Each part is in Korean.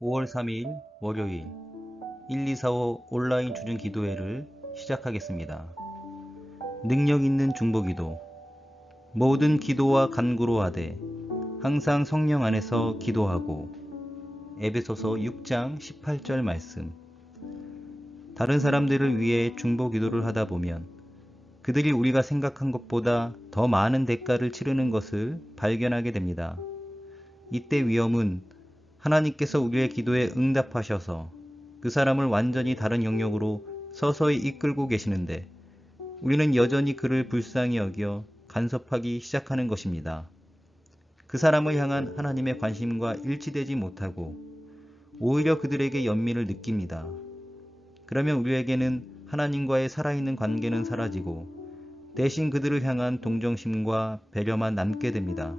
5월 3일 월요일 1245 온라인 주중 기도회를 시작하겠습니다. 능력 있는 중보기도. 모든 기도와 간구로 하되 항상 성령 안에서 기도하고. 에베소서 6장 18절 말씀. 다른 사람들을 위해 중보기도를 하다 보면 그들이 우리가 생각한 것보다 더 많은 대가를 치르는 것을 발견하게 됩니다. 이때 위험은 하나님께서 우리의 기도에 응답하셔서 그 사람을 완전히 다른 영역으로 서서히 이끌고 계시는데 우리는 여전히 그를 불쌍히 여겨 간섭하기 시작하는 것입니다. 그 사람을 향한 하나님의 관심과 일치되지 못하고 오히려 그들에게 연민을 느낍니다. 그러면 우리에게는 하나님과의 살아있는 관계는 사라지고 대신 그들을 향한 동정심과 배려만 남게 됩니다.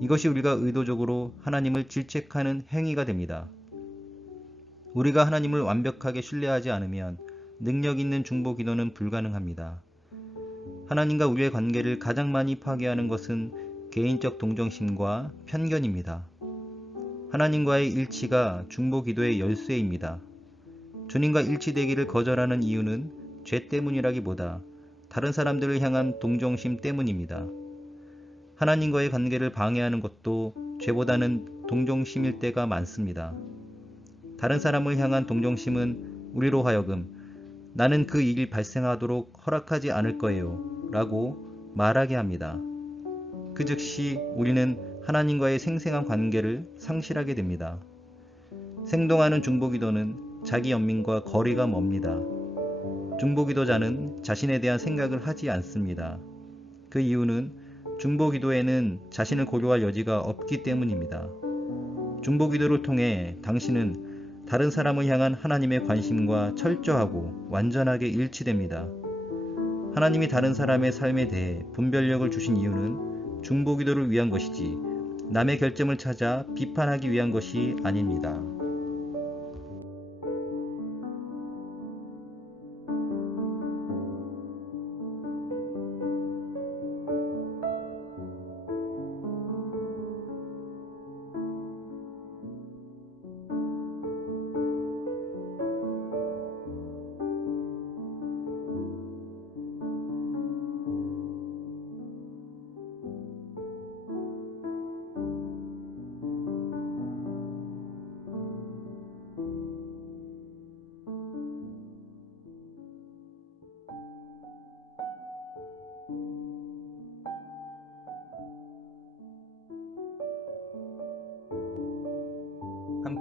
이것이 우리가 의도적으로 하나님을 질책하는 행위가 됩니다. 우리가 하나님을 완벽하게 신뢰하지 않으면 능력 있는 중보 기도는 불가능합니다. 하나님과 우리의 관계를 가장 많이 파괴하는 것은 개인적 동정심과 편견입니다. 하나님과의 일치가 중보 기도의 열쇠입니다. 주님과 일치되기를 거절하는 이유는 죄 때문이라기보다 다른 사람들을 향한 동정심 때문입니다. 하나님과의 관계를 방해하는 것도 죄보다는 동정심일 때가 많습니다. 다른 사람을 향한 동정심은 우리로 하여금 나는 그 일이 발생하도록 허락하지 않을 거예요 라고 말하게 합니다. 그 즉시 우리는 하나님과의 생생한 관계를 상실하게 됩니다. 생동하는 중보기도는 자기 연민과 거리가 멉니다. 중보기도자는 자신에 대한 생각을 하지 않습니다. 그 이유는 중보기도에는 자신을 고려할 여지가 없기 때문입니다. 중보기도를 통해 당신은 다른 사람을 향한 하나님의 관심과 철저하고 완전하게 일치됩니다. 하나님이 다른 사람의 삶에 대해 분별력을 주신 이유는 중보기도를 위한 것이지 남의 결점을 찾아 비판하기 위한 것이 아닙니다.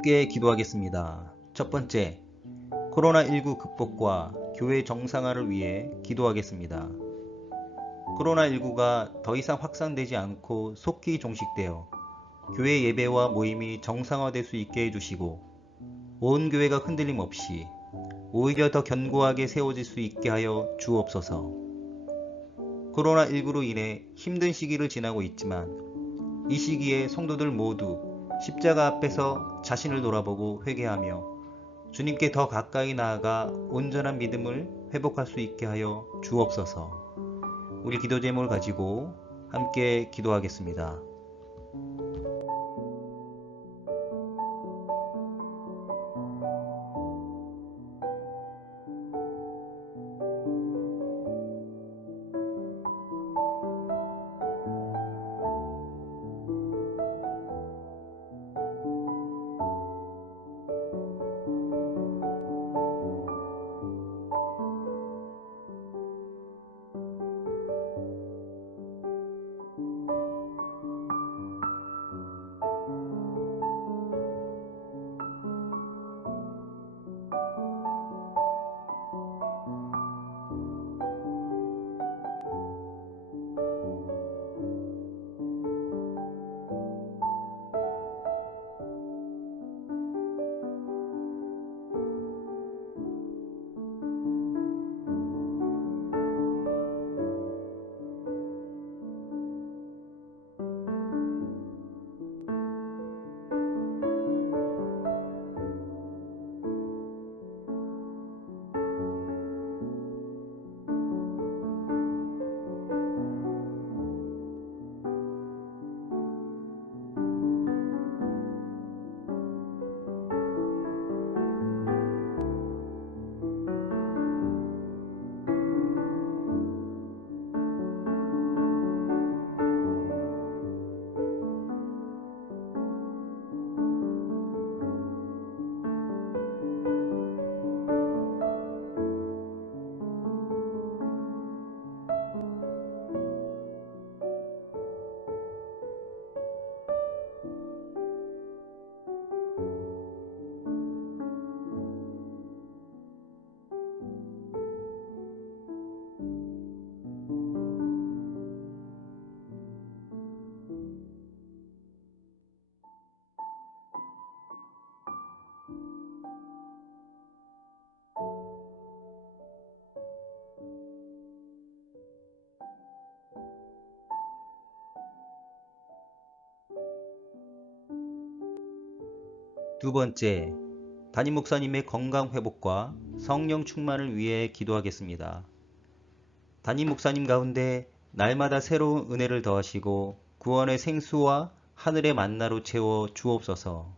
함께 기도하겠습니다. 첫 번째, 코로나19 극복과 교회 정상화를 위해 기도하겠습니다. 코로나19가 더 이상 확산되지 않고 속히 종식되어 교회 예배와 모임이 정상화될 수 있게 해주시고 온 교회가 흔들림 없이 오히려 더 견고하게 세워질 수 있게 하여 주옵소서. 코로나19로 인해 힘든 시기를 지나고 있지만 이 시기에 성도들 모두 십자가 앞에서 자신을 돌아보고 회개하며 주님께 더 가까이 나아가 온전한 믿음을 회복할 수 있게 하여 주옵소서. 우리 기도 제목을 가지고 함께 기도하겠습니다. 두 번째, 담임 목사님의 건강 회복과 성령 충만을 위해 기도하겠습니다. 담임 목사님 가운데 날마다 새로운 은혜를 더하시고 구원의 생수와 하늘의 만나로 채워 주옵소서.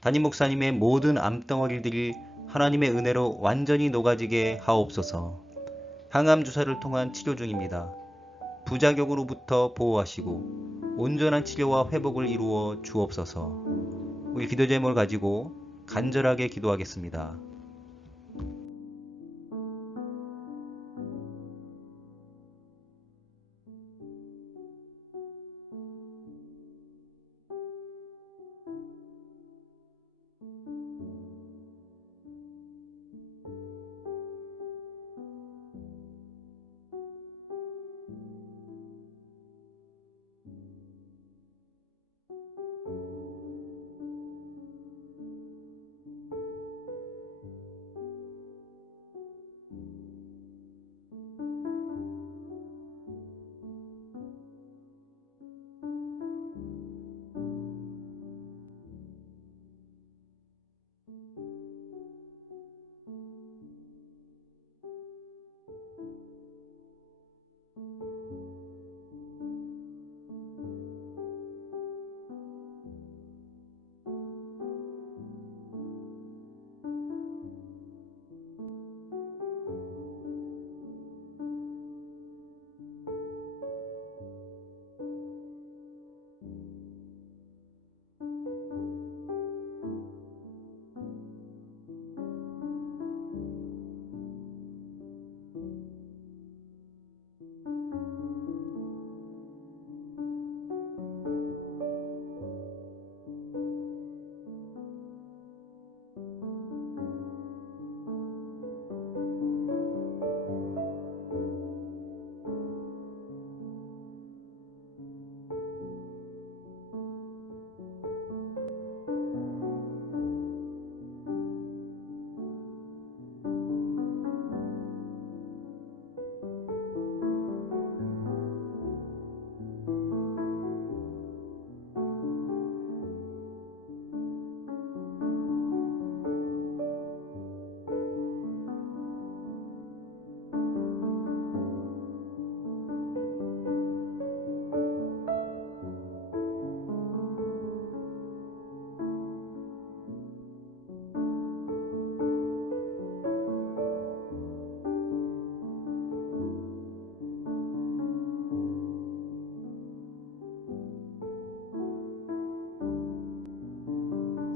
담임 목사님의 모든 암덩어리들이 하나님의 은혜로 완전히 녹아지게 하옵소서. 항암 주사를 통한 치료 중입니다. 부작용으로부터 보호하시고 온전한 치료와 회복을 이루어 주옵소서. 우리 기도 제목을 가지고 간절하게 기도하겠습니다.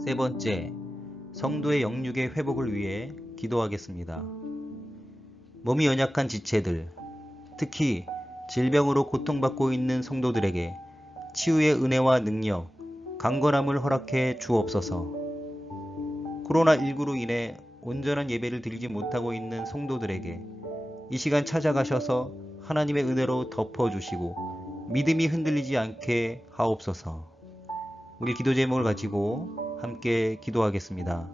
세 번째, 성도의 영육의 회복을 위해 기도하겠습니다. 몸이 연약한 지체들, 특히 질병으로 고통받고 있는 성도들에게 치유의 은혜와 능력, 강건함을 허락해 주옵소서. 코로나19로 인해 온전한 예배를 드리지 못하고 있는 성도들에게 이 시간 찾아가셔서 하나님의 은혜로 덮어주시고 믿음이 흔들리지 않게 하옵소서. 우리 기도 제목을 가지고 함께 기도하겠습니다.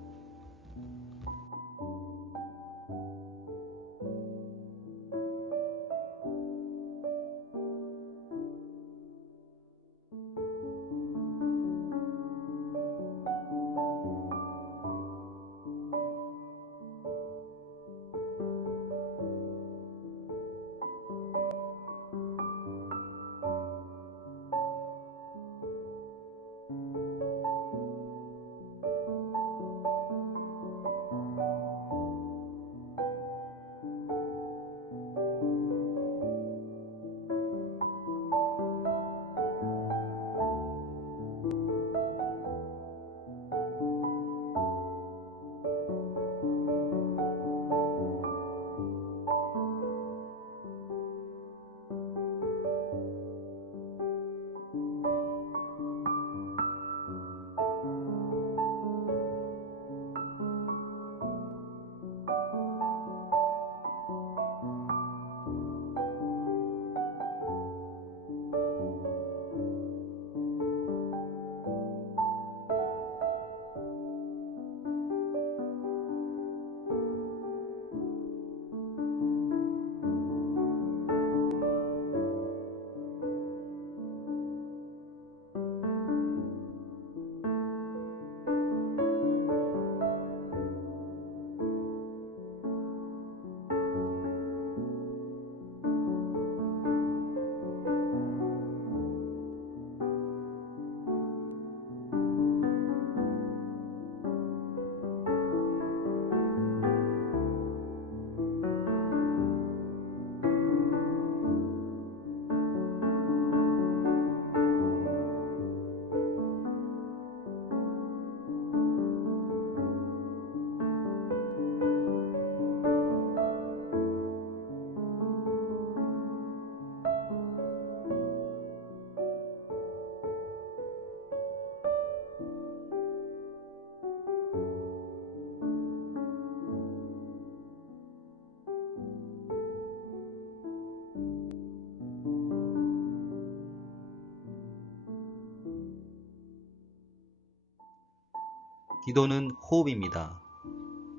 기도는 호흡입니다.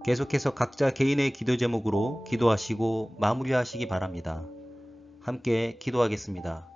계속해서 각자 개인의 기도 제목으로 기도하시고 마무리하시기 바랍니다. 함께 기도하겠습니다.